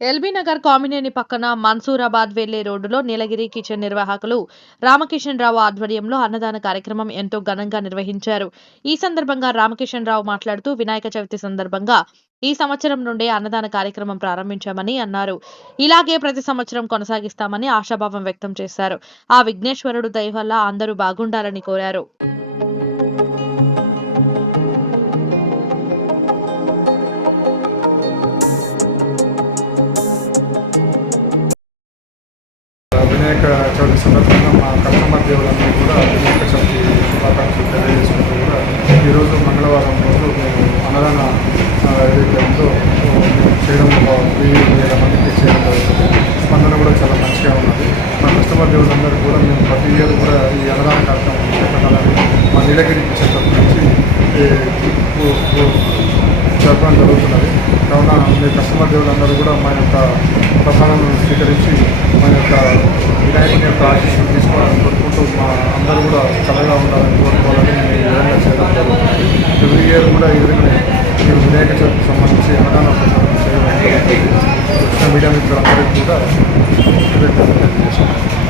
LB Nagar Kamineni పక్కన మన్సూరాబాద్ వెళ్ళే రోడ్డులో నీలగిరి కిచెన్ నిర్వాహకులు రామకిషన్ రావు ఆధ్వర్యంలో అన్నదాన కార్యక్రమం ఎంతో ఘనంగా నిర్వహించారు. ఈ సందర్భంగా రామకిషన్ రావు మాట్లాడుతూ వినాయక చవితి సందర్భంగా ఈ సంవత్సరం నుండే అన్నదాన కార్యక్రమం ప్రారంభించామని అన్నారు. ఇలాగే ప్రతి సంవత్సరం కొనసాగిస్తామని ఆశాభావం వ్యక్తం చేశారు. ఆ విఘ్నేశ్వరుడు దయ వల్ల అందరూ బాగుండాలని కోరారు. వినాయక చవితి సందర్భంగా మా కస్టమర్ దేవులందరూ కూడా వినాయక చవితి శుభాకాంక్షలు తెలియజేసుకుంటూ కూడా ఈరోజు మంగళవారం రోజు మేము అన్నదాన ఏదైతే ఉందో చేయడం వెయ్యి వేల మందికి చేయడం జరుగుతుంది. స్పందన కూడా చాలా మంచిగా ఉన్నది. మా కస్టమర్ దేవులందరూ కూడా మేము ప్రతి ఇయర్ కూడా ఈ అన్నదాన కార్యక్రమం పెట్టాలని మా నీలగిరి కిచెన్ నుంచి జరపడం జరుగుతున్నది. కావున మీ కస్టమర్ దేవులందరూ కూడా మా యొక్క ప్రసాదాలను స్వీకరించి మా యొక్క వినాయకుని యొక్క ఆశీస్సులు తీసుకోవాలని కోరుకుంటూ మా అందరూ కూడా చల్లగా ఉండాలని కోరుకోవాలని మేము ఈ విధంగా చేయడం జరుగుతుంది. ఎవ్రీ ఇయర్ కూడా ఈ విధంగా ఈ వినాయక చవితికి సంబంధించి అన్నదాన ప్రసాదం చేయడం వచ్చిన మీడియా మిత్రులందరికీ కూడా కృతజ్ఞతలు తెలియజేస్తున్నాను.